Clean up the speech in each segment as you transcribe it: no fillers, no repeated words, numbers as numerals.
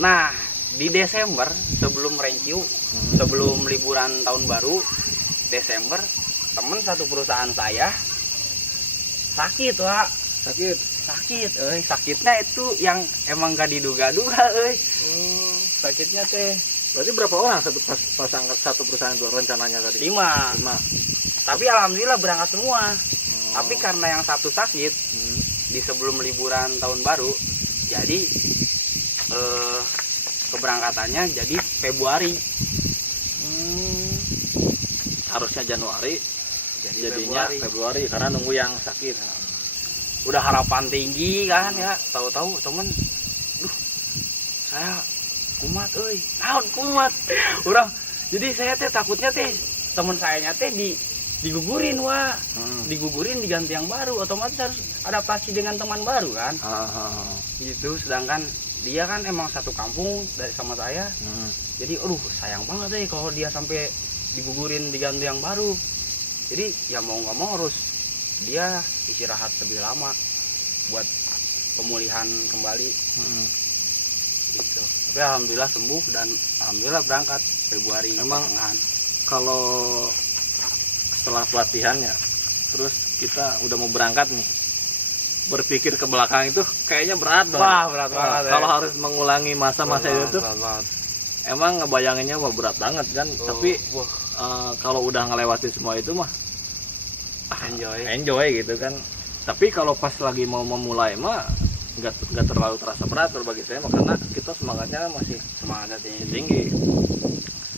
Nah, di Desember sebelum review, sebelum liburan tahun baru, Desember, temen satu perusahaan saya sakit, Wak. Sakit, sakitnya itu yang emang gak diduga-duga, sakitnya teh. Berarti berapa orang pas angkat satu perusahaan itu rencananya tadi? 5. Tapi alhamdulillah berangkat semua. Tapi karena yang satu sakit di sebelum liburan tahun baru, jadi keberangkatannya jadi Februari. Harusnya Januari, jadinya Februari. karena nunggu yang sakit. Udah harapan tinggi kan ya, tahu-tahu temen, saya kumat, naon kumat, orang. Jadi saya teh takutnya teh temen sayanya teh digugurin, Wak. Digugurin diganti yang baru, otomatis harus adaptasi dengan teman baru kan. Gitu. Sedangkan dia kan emang satu kampung dari sama saya. Jadi sayang banget deh kalau dia sampai digugurin diganti yang baru. Jadi ya mau nggak mau harus dia istirahat lebih lama buat pemulihan kembali. Gitu. Tapi alhamdulillah sembuh dan alhamdulillah berangkat Februari. Emang kalau setelah pelatihannya terus kita udah mau berangkat nih, berpikir ke belakang itu kayaknya berat banget. Wah, berat banget. Kalau harus mengulangi masa-masa itu tuh emang ngebayanginnya berat banget kan. Tapi kalau udah ngelewati semua itu mah enjoy gitu kan. Tapi kalau pas lagi mau memulai mah nggak terlalu terasa berat bagi saya, karena kita semangatnya masih tinggi.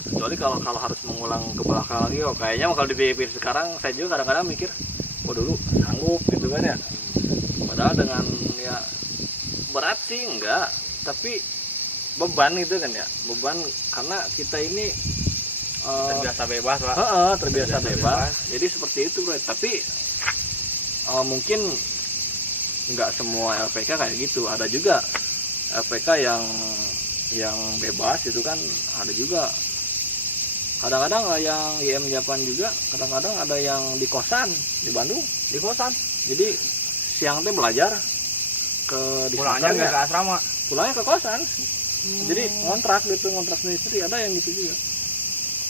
Kecuali kalau harus mengulang ke belakang lagi, kayaknya kalau dipikir sekarang saya juga kadang-kadang mikir, dulu sanggup gitu kan ya. Padahal dengan ya berat sih enggak, tapi beban gitu kan ya, beban karena kita ini terbiasa bebas, Pak. Terbiasa bebas. Jadi seperti itu, Bro. Tapi mungkin nggak semua LPK kayak gitu. Ada juga LPK yang bebas itu kan, ada juga. Kadang-kadang yang IM Japan juga, kadang-kadang ada yang di kosan di Bandung, di kosan. Jadi siang teh belajar pulangnya nggak ke asrama, pulangnya ke kosan. Jadi ngontrak sendiri, ada yang gitu juga.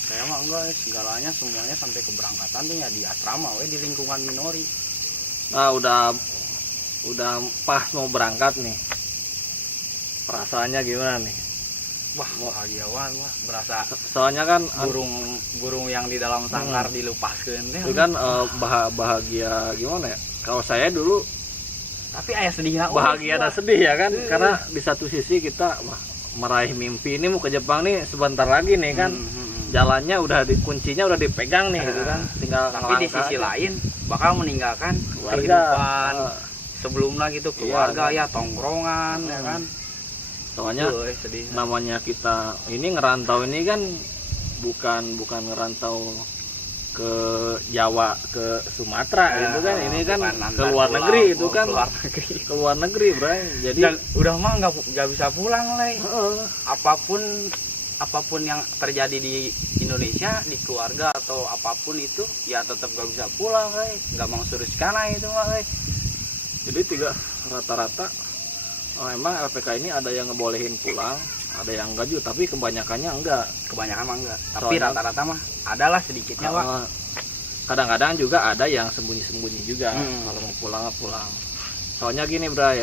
Saya mah enggak, segalanya semuanya sampai keberangkatan tuh ya di asrama, di lingkungan minori. Nah, udah pas mau berangkat nih, perasaannya gimana nih? Wah, bahagiawan, berasa. Soalnya kan burung yang di dalam sangkar dilupaskeun teh. Itu kan bahagia gimana ya? Kalau saya dulu, tapi aya sedihnya. Bahagia dan sedih ya kan, karena di satu sisi kita meraih mimpi ini mau ke Jepang nih sebentar lagi nih kan. Jalannya kuncinya udah dipegang nih gitu kan, tinggal tapi di sisi lain bakal meninggalkan kehidupan sebelumnya gitu, keluarga ya, tongkrongan ya kan. Soalnya namanya kita ini ngerantau ini kan bukan ngerantau ke Jawa, ke Sumatera gitu kan, ini kan ke luar negeri itu kan, ke luar negeri, Bray. Jadi dan udah mah nggak bisa pulang, Lay. Apapun yang terjadi di Indonesia, di keluarga atau apapun itu ya tetap gak bisa pulang, nggak mau suruh sekana itu mah. Jadi rata-rata emang LPK ini ada yang ngebolehin pulang, ada yang enggak juga, tapi kebanyakan mah enggak. Tapi rata-rata mah adalah sedikitnya, Pak. Kadang-kadang juga ada yang sembunyi-sembunyi juga kalau mau pulang. Soalnya gini, Bray,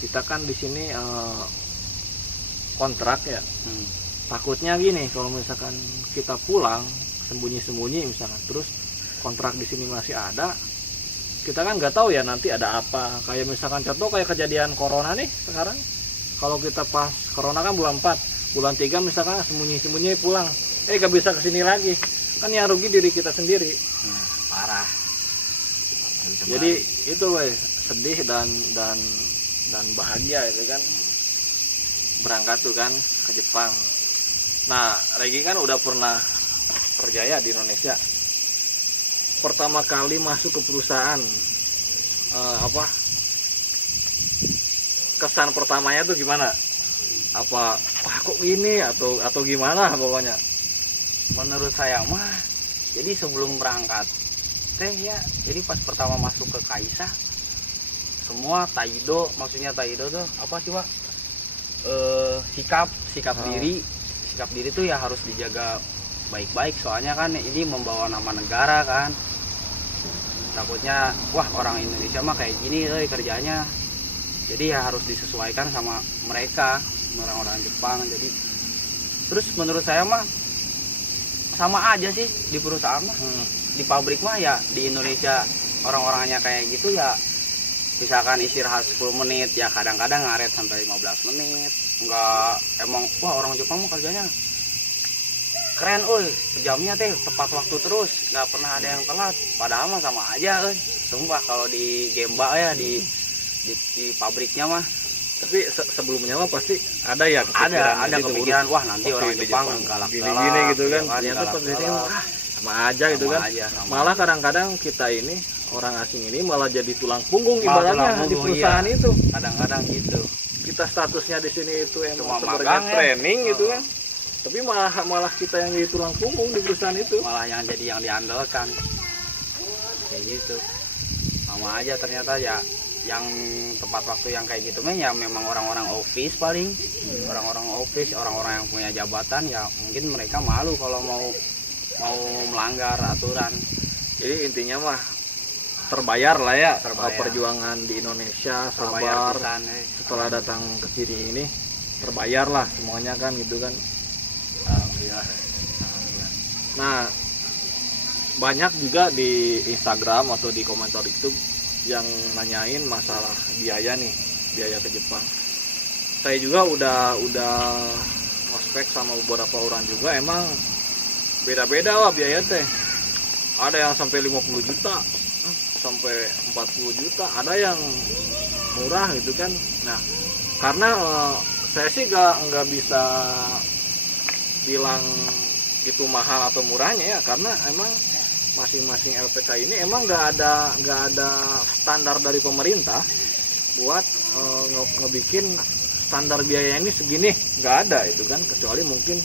kita kan di sini kontrak ya. Takutnya gini, kalau misalkan kita pulang sembunyi-sembunyi misalkan, terus kontrak di sini masih ada, kita kan nggak tahu ya nanti ada apa. Kayak misalkan contoh kayak kejadian corona nih sekarang, kalau kita pas corona kan bulan 4, bulan 3 misalkan sembunyi-sembunyi pulang, nggak bisa kesini lagi, kan yang rugi diri kita sendiri. Parah. Jadi itu sedih dan bahagia itu kan, berangkat tuh kan ke Jepang. Nah, Regi kan udah pernah kerja di Indonesia. Pertama kali masuk ke perusahaan, kesan pertamanya tuh gimana? Wah kok gini atau gimana pokoknya? Menurut saya mah, jadi sebelum berangkat jadi pas pertama masuk ke Kaisa, semua Taido, maksudnya Taido tuh apa sih, Pak? sikap diri tuh ya harus dijaga baik-baik, soalnya kan ini membawa nama negara kan. Takutnya wah orang Indonesia mah kayak gini kerjanya, jadi ya harus disesuaikan sama mereka, orang-orang Jepang. Jadi terus menurut saya mah sama aja sih di perusahaan mah. Di pabrik mah ya di Indonesia orang-orangnya kayak gitu ya, misalkan istirahat 10 menit ya kadang-kadang ngaret sampai 15 menit. Enggak, emang wah orang Jepang mah kerjanya keren jamnya teh tepat waktu terus, nggak pernah ada yang telat. Padahal mah sama aja sumpah kalau di Gemba ya di pabriknya mah. Tapi sebelumnya mah pasti ada ya ada gitu, kepikiran wah nanti orang Jepang galak gini gitu kan. Ternyata pas di sini sama aja gitu kan. Malah kadang-kadang kita ini orang asing ini malah jadi tulang punggung ibaratnya di perusahaan itu. Kadang-kadang gitu. Kita statusnya di sini itu emang cuma sebenarnya training gitu kan. Tapi malah kita yang jadi tulang punggung di perusahaan itu. Malah yang jadi yang diandalkan. Kayak gitu. Sama aja ternyata ya, yang tepat waktu yang kayak gitu ya memang orang-orang office paling. Orang-orang office, orang-orang yang punya jabatan ya mungkin mereka malu kalau mau melanggar aturan. Jadi intinya mah terbayar lah ya, terbayar. Perjuangan di Indonesia, Terbayar sabar setelah datang ke sini ini terbayar lah semuanya kan gitu kan. Alhamdulillah. Nah, banyak juga di Instagram atau di komentar YouTube yang nanyain masalah biaya ke Jepang. Saya juga udah ngospek sama beberapa orang juga, emang beda-beda lah biaya teh. Ada yang sampai 50 juta, sampai 40 juta, ada yang murah gitu kan. Nah, karena saya sih nggak bisa bilang itu mahal atau murahnya ya, karena emang masing-masing LPK ini emang nggak ada standar dari pemerintah buat ngebikin standar biaya ini segini, nggak ada itu kan, kecuali mungkin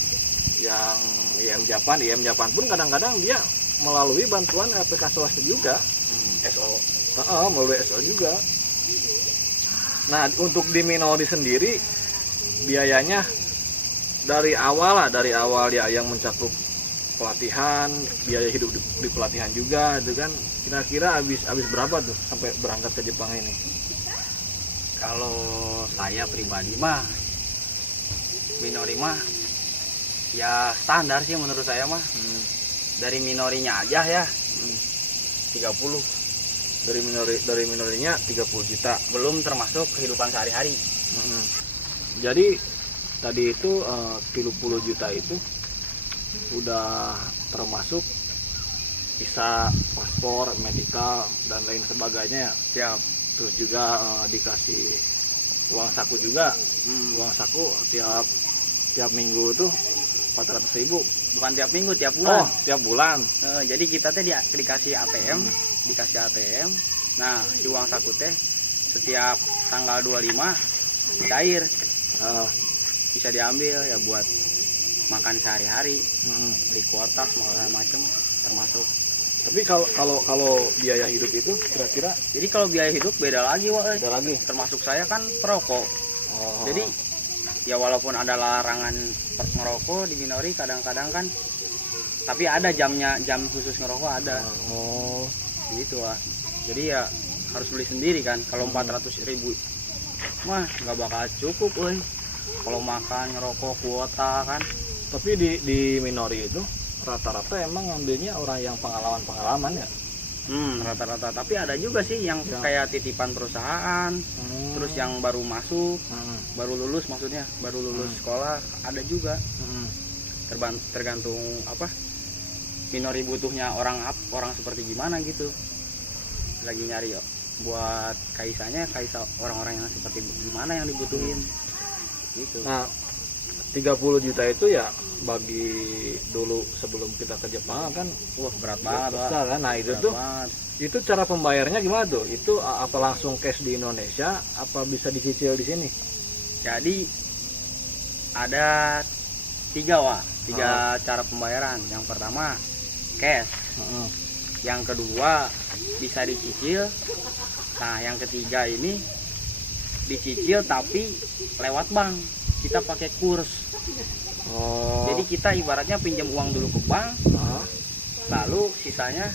yang IM Japan pun kadang-kadang dia melalui bantuan LPK swasta juga, SO, melalui SO juga. Nah, untuk di Minori sendiri biayanya dari awal ya yang mencakup pelatihan, biaya hidup di pelatihan juga itu kan, kira-kira habis berapa tuh sampai berangkat ke Jepang ini? Kalau saya pribadi mah Minori mah ya standar sih menurut saya mah. Dari minorinya aja ya 30. Dari minorinya 30 juta, belum termasuk kehidupan sehari-hari. Jadi tadi itu 30 juta itu udah termasuk visa, paspor, medikal dan lain sebagainya ya. Siap. Terus juga dikasih uang saku juga. Uang saku tiap minggu itu 400.000. Bukan tiap minggu, tiap bulan. Oh, tiap bulan. Jadi kita teh dikasih ATM, Nah, si uang saku teh setiap tanggal 25 cair. Bisa diambil ya buat makan sehari-hari, beli kuota segala macam termasuk. Tapi kalau biaya hidup itu kira-kira? Jadi kalau biaya hidup beda lagi, Beda lagi. Termasuk saya kan perokok. Jadi ya walaupun ada larangan ngerokok di Minori kadang-kadang kan, tapi ada jam khusus ngerokok ada. Gitu Wak. Jadi ya harus beli sendiri kan. Kalau 400.000 mah nggak bakal cukup kalau makan ngerokok kuota kan. Tapi di Minori itu rata-rata emang ngambilnya orang yang pengalaman ya. Rata-rata, tapi ada juga sih yang kayak titipan perusahaan, terus yang baru masuk, baru lulus sekolah, ada juga. Tergantung apa Minori butuhnya orang seperti gimana gitu. Lagi nyari buat kaisa orang-orang yang seperti gimana yang dibutuhin gitu. Nah, 30 juta itu ya bagi dulu sebelum kita ke Jepang kan berat banget besar kan. Nah, itu cara pembayarnya gimana tuh? Itu apa langsung cash di Indonesia, apa bisa dicicil di sini? Jadi ada tiga cara pembayaran. Yang pertama cash, yang kedua bisa dicicil, nah yang ketiga ini dicicil tapi lewat bank. kita pakai kurs. Oh. Jadi kita ibaratnya pinjam uang dulu ke bank, lalu sisanya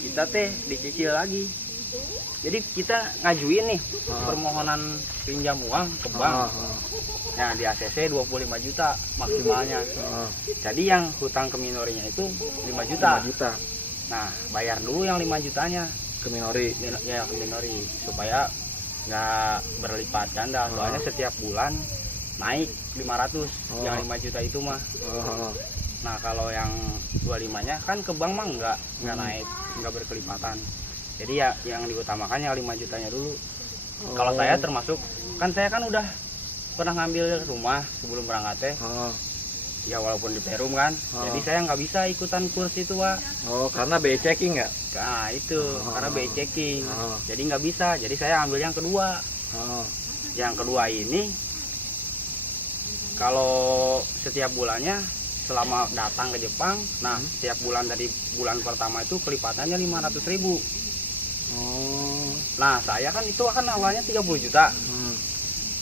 kita dicicil lagi. Jadi kita ngajuin nih permohonan pinjam uang ke bank. Nah, di ACC 25 juta maksimalnya. Jadi yang hutang ke minorinya itu 5 juta. 5 juta. Nah, bayar dulu yang 5 jutanya Ke minori. ya ke minori supaya nggak berlipat ganda. Soalnya setiap bulan naik 500 yang 5 juta itu mah. Nah, kalau yang 25-nya kan ke bank mah nggak naik, nggak berkelipatan. Jadi ya yang diutamakan yang 5 jutanya dulu. Kalau saya termasuk, kan saya kan udah pernah ngambil rumah sebelum berangkat teh. Ya walaupun di Perum kan. Jadi saya nggak bisa ikutan kurs itu, Wak. Oh, karena BI checking ya? Nah itu, karena BI checking. Jadi nggak bisa, jadi saya ambil yang kedua. Yang kedua ini, kalau setiap bulannya selama datang ke Jepang, nah setiap bulan dari bulan pertama itu kelipatannya 500.000. Nah saya kan itu akan awalnya 30 juta.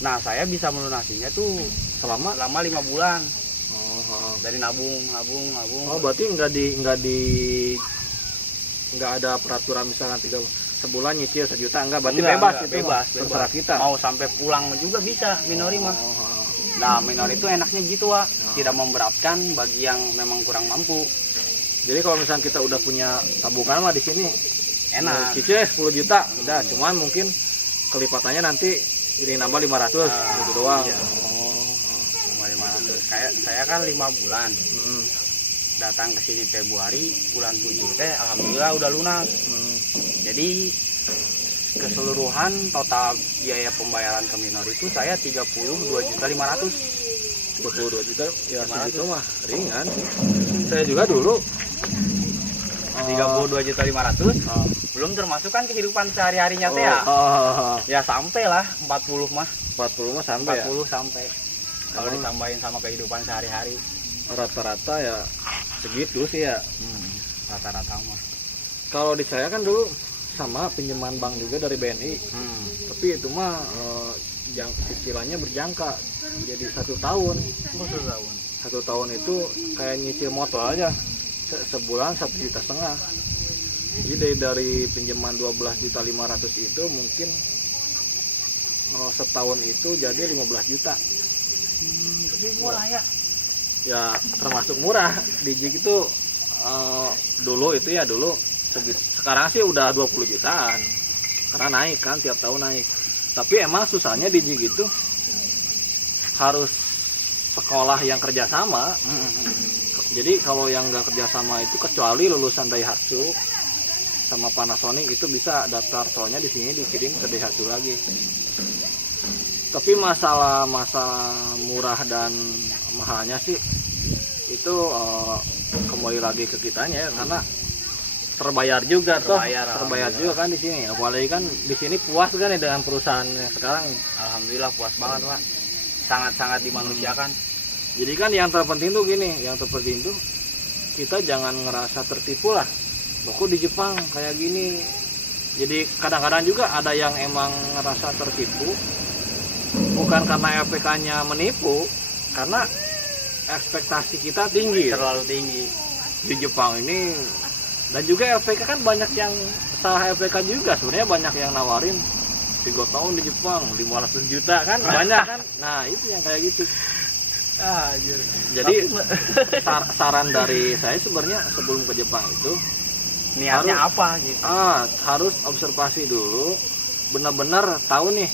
Nah saya bisa melunasinya tuh selama 5 bulan. Dari nabung. Oh, berarti nggak ada peraturan misalkan 3 sebulan nyicil 1 juta, enggak, berarti bebas itu. Bebas. Terserah kita. Mau sampai pulang juga bisa minori mah. Nah, minori itu enaknya gitu, Wak. Tidak memberatkan bagi yang memang kurang mampu. Jadi kalau misalnya kita udah punya tabungan mah di sini Enak. cicil 10 juta, udah, cuman mungkin kelipatannya nanti jadi nambah 500 gitu doang. Iya. Cuma 500. Saya kan 5 bulan. Datang ke sini Februari, bulan 7 teh alhamdulillah udah lunas. Jadi keseluruhan total biaya pembayaran ke minori itu saya 32.500.000. 32 juta ya, segitu mah ringan. Saya juga dulu 32.500.000 belum termasuk kan kehidupan sehari-harinya teh ya. Ya sampai lah 40 mah. 40 mah sampai 40 ya. sampai. Kalau ditambahin sama kehidupan sehari-hari Rata-rata ya segitu sih ya. Rata-rata mah. Kalau di saya kan dulu sama pinjaman bank juga dari BNI. Tapi itu mah cicilannya berjangka. Jadi 1 tahun. 1 tahun itu kayak nyicil motor aja. Sebulan 1,5 juta. Jadi dari pinjaman 12.500.000 itu mungkin setahun itu jadi 15 juta. Lebih murah ya. Ya termasuk murah. Di JIK itu dulu sekarang sih udah 20 jutaan karena naik kan, tiap tahun naik. Tapi emang susahnya di JIK itu harus sekolah yang kerjasama. Jadi kalau yang nggak kerjasama itu kecuali lulusan Daihatsu sama Panasonic itu bisa daftar, soalnya di sini dikirim ke Daihatsu lagi. Tapi masalah murah dan mahalnya sih itu kembali lagi ke kitanya ya, karena terbayar juga terbayar juga kan di sini. Apalagi kan di sini puas kan ya dengan perusahaan yang sekarang. Alhamdulillah puas banget, Pak. Sangat-sangat dimanusiakan. Jadi kan yang terpenting tuh gini, kita jangan ngerasa tertipu lah. Kok di Jepang kayak gini. Jadi kadang-kadang juga ada yang emang ngerasa tertipu, bukan karena LPK-nya menipu, karena ekspektasi kita tinggi, terlalu tinggi di Jepang ini. Dan juga LPK kan banyak yang salah LPK juga, sebenarnya banyak yang nawarin 3 tahun di Jepang 500 juta kan banyak kan. Nah itu yang kayak gitu. Jadi saran dari saya sebenarnya sebelum ke Jepang itu niatnya apa gitu. Harus observasi dulu, benar-benar tahu nih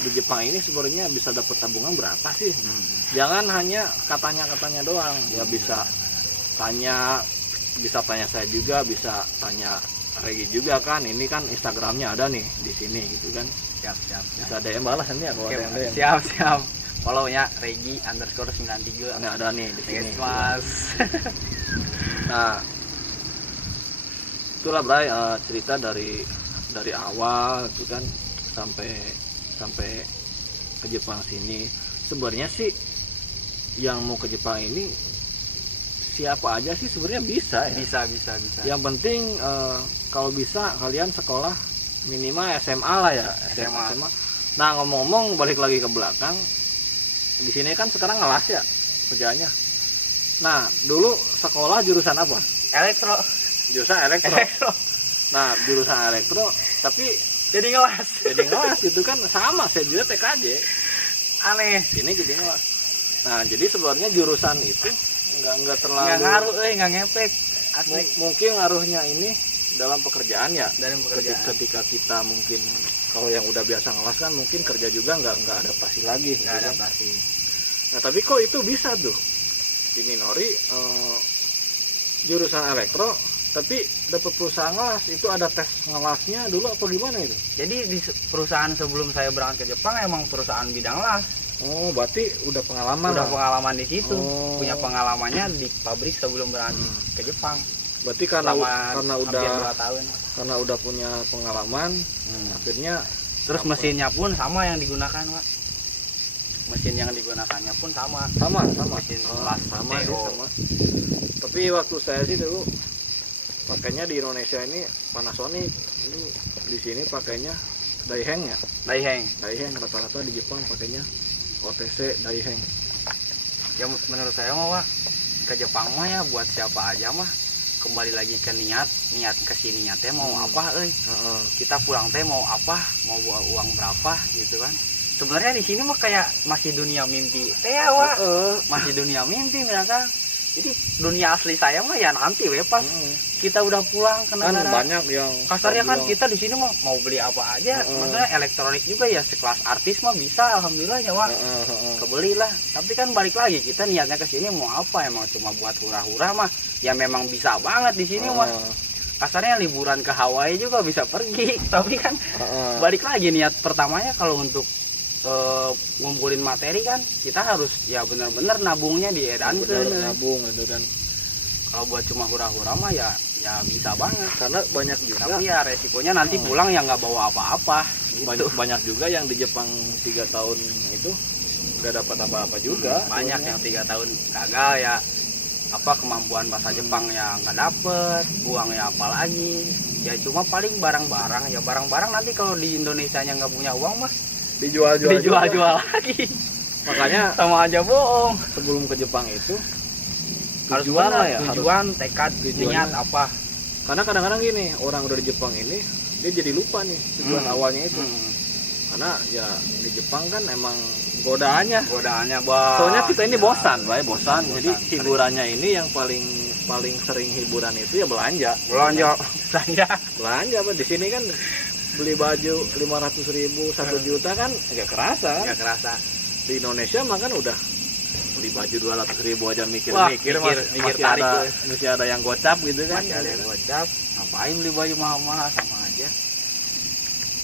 di Jepang ini sebenarnya bisa dapat tabungan berapa sih. Jangan hanya katanya doang. Ya bisa tanya saya juga, bisa tanya Regi juga kan. Ini kan Instagramnya ada nih di sini gitu kan. Siap. Bisa DM balasannya kalau ada yang DM. Siap. Follow-nya Regi_93. Ada nih di sini. Mas. Nah, itulah Bray, cerita dari awal gitu kan sampai ke Jepang sini. Sebenarnya sih yang mau ke Jepang ini siapa aja sih sebenarnya bisa ya. Bisa. Yang penting kalau bisa kalian sekolah minimal SMA lah ya. SMA. Nah, ngomong-ngomong balik lagi ke belakang, di sini kan sekarang ngelas ya kerjanya. Nah dulu sekolah jurusan apa? Elektro. Jurusan elektro. Nah jurusan elektro tapi Jadi ngelas. jadi ngelas itu kan sama, saya juga TKJ. Aneh. Ini jadi ngelas. Nah jadi sebenarnya jurusan itu nggak terlalu. Nggak ngaruh, nggak ngefek. Asli. Mungkin ngaruhnya ini dalam pekerjaan ya. Dalam pekerjaan. Ketika kita mungkin kalau yang udah biasa ngelas kan mungkin kerja juga nggak adaptasi lagi. Nggak gitu kan. adaptasi. Nah tapi kok itu bisa tuh di Minori jurusan elektro tapi dapat perusahaan ngelas, itu ada tes ngelasnya dulu apa gimana itu? Jadi di perusahaan sebelum saya berangkat ke Jepang emang perusahaan bidang las. Oh berarti udah pengalaman. Udah lah. pengalaman di situ. Oh. Punya pengalamannya di pabrik sebelum berangkat ke Jepang. Berarti karena Hampir 2 tahun. karena udah punya pengalaman akhirnya Terus mesinnya pun sama yang digunakan, Pak. Mesin yang digunakannya pun sama. Mesin las sama sih TO. sama. Tapi waktu saya sih dulu pakainya di Indonesia ini Panasonic, ini di sini pakainya Daiheng ya. Daiheng rata-rata di Jepang pakainya OTC Daiheng. Ya menurut saya mah, Pak, ke Jepang mah ya buat siapa aja mah. Kembali lagi ke niat kesini teh mau apa, kita pulang teh mau apa, mau bawa uang berapa gitu kan. Sebenarnya di sini mah kayak masih dunia mimpi teh ya, Wak. Masih dunia mimpi merasa. Jadi dunia asli saya mah ya nanti pas kita udah pulang ke Kan negara. banyak yang Kasarnya kan kita di sini mah mau beli apa aja, maksudnya elektronik juga ya sekelas artis mah bisa, alhamdulillah ya, Wak. Kebeli lah. Tapi kan balik lagi kita niatnya ke sini mau apa, emang cuma buat hura-hura mah. Ya memang bisa banget di sini mah. Kasarnya liburan ke Hawaii juga bisa pergi, tapi kan balik lagi niat pertamanya kalau untuk ngumpulin materi kan kita harus ya benar-benar nabungnya di edan nabung gitu kan. Kalau buat cuma hura-hura mah ya bisa banget. Karena banyak juga. Tapi ya resikonya nanti pulang ya nggak bawa apa-apa. Gitu. Banyak juga yang di Jepang 3 tahun itu nggak dapat apa-apa juga. Banyak yang 3 tahun gagal ya. Apa kemampuan bahasa Jepang ya nggak dapet, uangnya apalagi. Ya cuma paling barang-barang ya barang-barang nanti kalau di Indonesia nya nggak punya uang mah dijual-jual lagi. Makanya sama aja bohong. sebelum ke Jepang itu Harus tujuan lah benar, ya, tujuan, tekad, niat apa. Karena kadang-kadang gini, orang udah di Jepang ini dia jadi lupa nih tujuan awalnya itu. Karena ya di Jepang kan emang godaannya soalnya kita ini bosan. Jadi hiburannya ini yang paling sering hiburan itu ya belanja apa di sini kan beli baju 500.000 1 juta kan nggak kerasa. Di Indonesia mah kan udah beli baju 200.000 aja mikir tarik masih ada yang gocap gitu kan. Masih ada yang gocap, ngapain beli baju mahal-mahal, sama aja.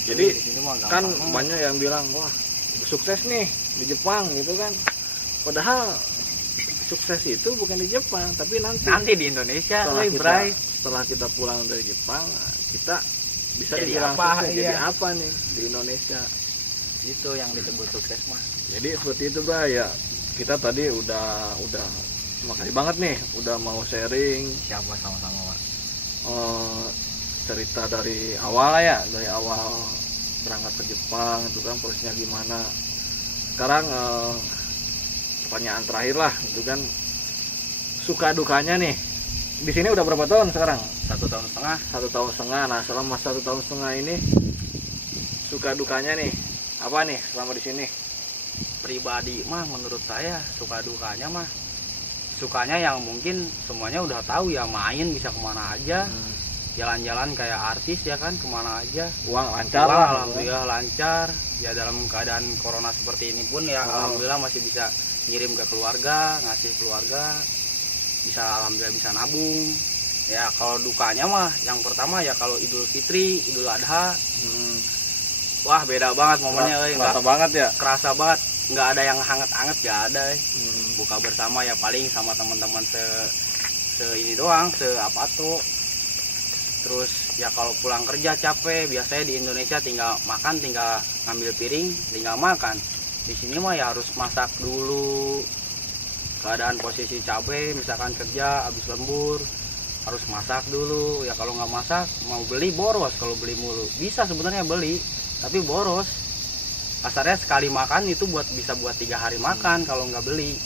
Jadi di sini mah kan gampang. banyak yang bilang wah sukses nih di Jepang gitu kan. Padahal sukses itu bukan di Jepang tapi nanti di Indonesia setelah kita pulang dari Jepang kita bisa jadi dibilang apa, sukses. iya. Jadi apa nih di Indonesia itu yang disebut sukses mah. jadi seperti itu Bray ya. Kita tadi udah makasih banget nih udah mau sharing Siapa sama-sama, Pak. cerita dari awal lah ya, dari awal berangkat ke Jepang itu kan prosesnya gimana. Sekarang pertanyaan terakhir lah itu kan suka dukanya nih di sini udah berapa tahun sekarang? 1,5 tahun. 1,5 tahun. Nah selama 1,5 tahun ini suka dukanya nih apa nih selama di sini? Pribadi mah menurut saya suka dukanya mah sukanya yang mungkin semuanya udah tahu ya, main bisa kemana aja, jalan-jalan kayak artis ya kan, kemana aja, Uang lancar uang lah, alhamdulillah lancar ya. Dalam keadaan corona seperti ini pun ya alhamdulillah masih bisa ngirim ke keluarga, ngasih keluarga, bisa alhamdulillah bisa nabung ya. Kalau dukanya mah yang pertama ya kalau Idul Fitri, Idul Adha, wah beda banget momennya, kerasa banget ya, kerasa banget, nggak ada yang hangat-hangat, nggak ada. Buka bersama ya paling sama teman-teman se ini doang, apa tuh. Terus ya kalau pulang kerja capek, biasanya di Indonesia tinggal makan, tinggal ngambil piring, tinggal makan. Di sini mah ya harus masak dulu. Keadaan posisi capek, misalkan kerja habis lembur harus masak dulu. Ya kalau nggak masak mau beli boros. Kalau beli mulu bisa sebenarnya beli, tapi boros. kasarnya sekali makan itu bisa buat 3 hari makan kalau nggak beli.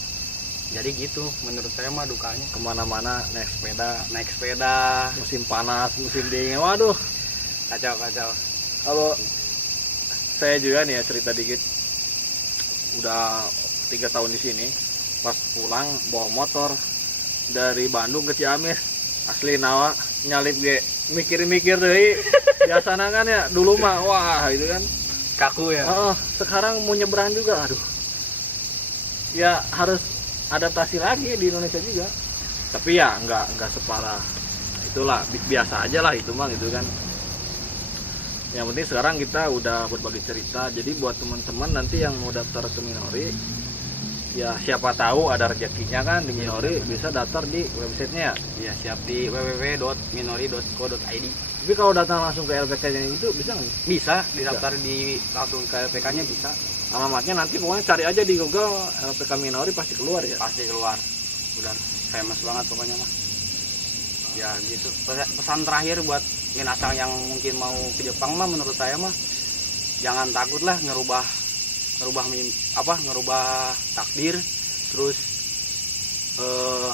Jadi gitu menurut saya mah dukanya. Kemana-mana Naik sepeda musim panas, musim dingin, waduh. kacau. Kalau saya juga nih ya cerita dikit, udah 3 tahun di sini. Pas pulang bawa motor dari Bandung ke Ciamis, asli nawa nyalip ge mikir-mikir deh. Biasanya kan ya dulu mah wah itu kan Kaku ya. sekarang mau nyebrang juga, aduh. Ya harus adaptasi lagi di Indonesia juga. Tapi ya nggak separah itulah, biasa aja lah itu mah gitu kan. Yang penting sekarang kita udah berbagi cerita. Jadi buat teman-teman nanti yang mau daftar ke Minori, ya siapa tahu ada rezekinya kan di Minori, bisa daftar di websitenya. Iya, siap di www.minori.co.id. Tapi kalau datang langsung ke LPK-nya itu bisa nggak? Bisa didaftar langsung ke LPK-nya bisa. Alamatnya nanti pokoknya cari aja di Google LPK Minori, pasti keluar ya. Pasti keluar. Udah famous banget pokoknya mah. Ya gitu. Pesan terakhir buat minasang yang mungkin mau ke Jepang mah, menurut saya mah jangan takut lah ngerubah takdir. Terus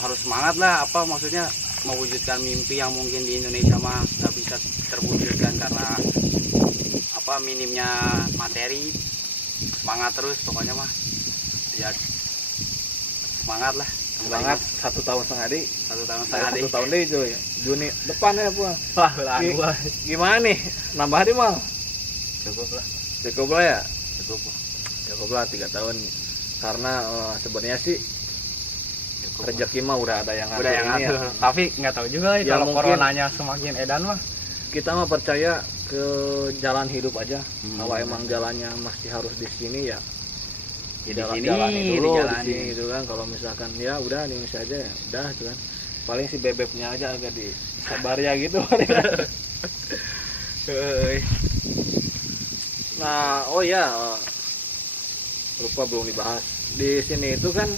harus semangat lah, maksudnya mewujudkan mimpi yang mungkin di Indonesia mah nggak bisa terwujudkan karena minimnya materi. Semangat terus pokoknya mah, ya semangat lah. Semangat 1 tahun setengah deh. 1 tahun setengah deh. 1 tahun deh itu ya. Juni depan ya gua. Wah, gua Gimana nih? Nambah hari mal? cukup lah ya. cukup 3 tahun. Karena sebenarnya sih cukup rezeki mah udah ada yang udah yang ini ya. ngatur. Tapi nggak tahu juga Ya, kalau mungkin coronanya semakin edan mah. Kita mah percaya ke jalan hidup aja. Kalau Hmm. emang jalannya masih harus di sini ya, Ya, di sini, jalani dulu di dijalani. sini gitu kan. Kalau misalkan ya udah di Indonesia aja ya udah gitu kan. Paling si bebeknya aja agak disabar ya gitu. Nah, oh ya, lupa belum dibahas. Di sini itu kan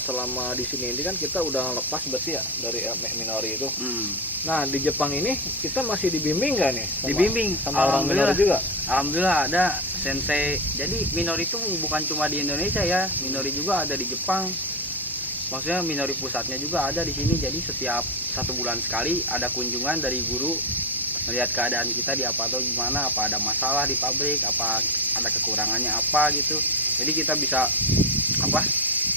selama di sini ini kan kita udah lepas berarti ya dari Minori itu. Nah, di Jepang ini kita masih dibimbing nggak nih? Dibimbing sama orang Minori juga. Alhamdulillah ada sensei. Jadi Minori itu bukan cuma di Indonesia ya, Minori juga ada di Jepang. Maksudnya Minori pusatnya juga ada di sini. Jadi setiap 1 bulan sekali ada kunjungan dari guru melihat keadaan kita di apa atau gimana, apa ada masalah di pabrik, apa ada kekurangannya apa gitu. Jadi kita bisa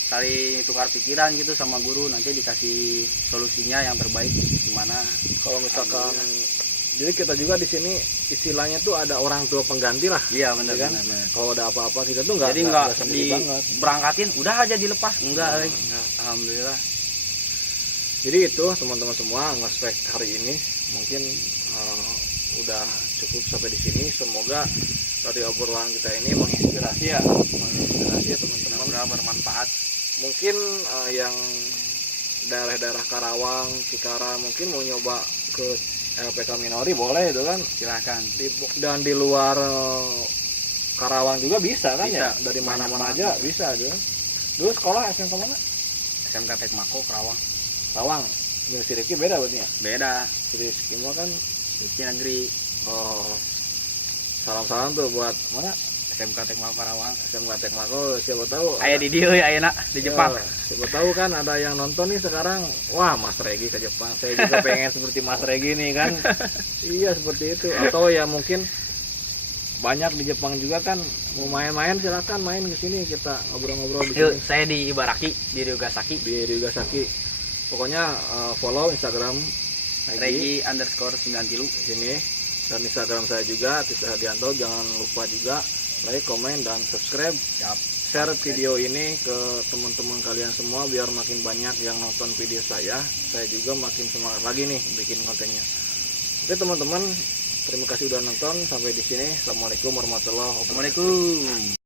saling tukar pikiran gitu sama guru, nanti dikasih solusinya yang terbaik gimana. Kalau misalkan jadi kita juga di sini istilahnya tuh ada orang tua pengganti lah. Iya benar kan. benar. Kalau ada apa-apa kita tuh nggak sendiri banget. Berangkatin udah aja dilepas enggak. Alhamdulillah. Jadi itu teman-teman semua ngospek hari ini mungkin udah cukup sampai di sini. Semoga dari obrolan kita ini menginspirasi ya teman-teman. Semoga bermanfaat. Mungkin yang daerah-daerah Karawang, Cikarang mungkin mau nyoba ke LPK Minori boleh itu kan, Silahkan. Dan di luar Karawang juga bisa kan Bisa. ya, dari mana-mana aja bisa aja. Dulu sekolah SMK mana? SMK Tekmako Karawang. Universitas Rifki beda berarti ya? beda. Jadi Skimo kan. Di negeri. Oh, salam-salam tuh buat mana? SMK Tekmako Karawang. SMK Tekmako, siapa tahu Aya di dia ya enak di Jepang. Ya, siapa tahu kan ada yang nonton nih sekarang, wah Mas Regi ke Jepang, saya juga pengen seperti Mas Regi nih kan. Iya seperti itu. Atau ya mungkin banyak di Jepang juga kan mau main-main, silakan main ke sini, kita ngobrol-ngobrol di Yuk, sini. saya di Ibaraki di Ryugasaki. Di Ryugasaki. Pokoknya follow Instagram Regi_93 di sini, dan Instagram saya juga Tisa Hadianto. Jangan lupa juga like, komen, dan subscribe. Share video ini ke teman-teman kalian semua biar makin banyak yang nonton video saya juga makin semangat lagi nih bikin kontennya. Oke teman-teman, terima kasih udah nonton sampai di sini. Assalamualaikum warahmatullahi wabarakatuh. Assalamualaikum.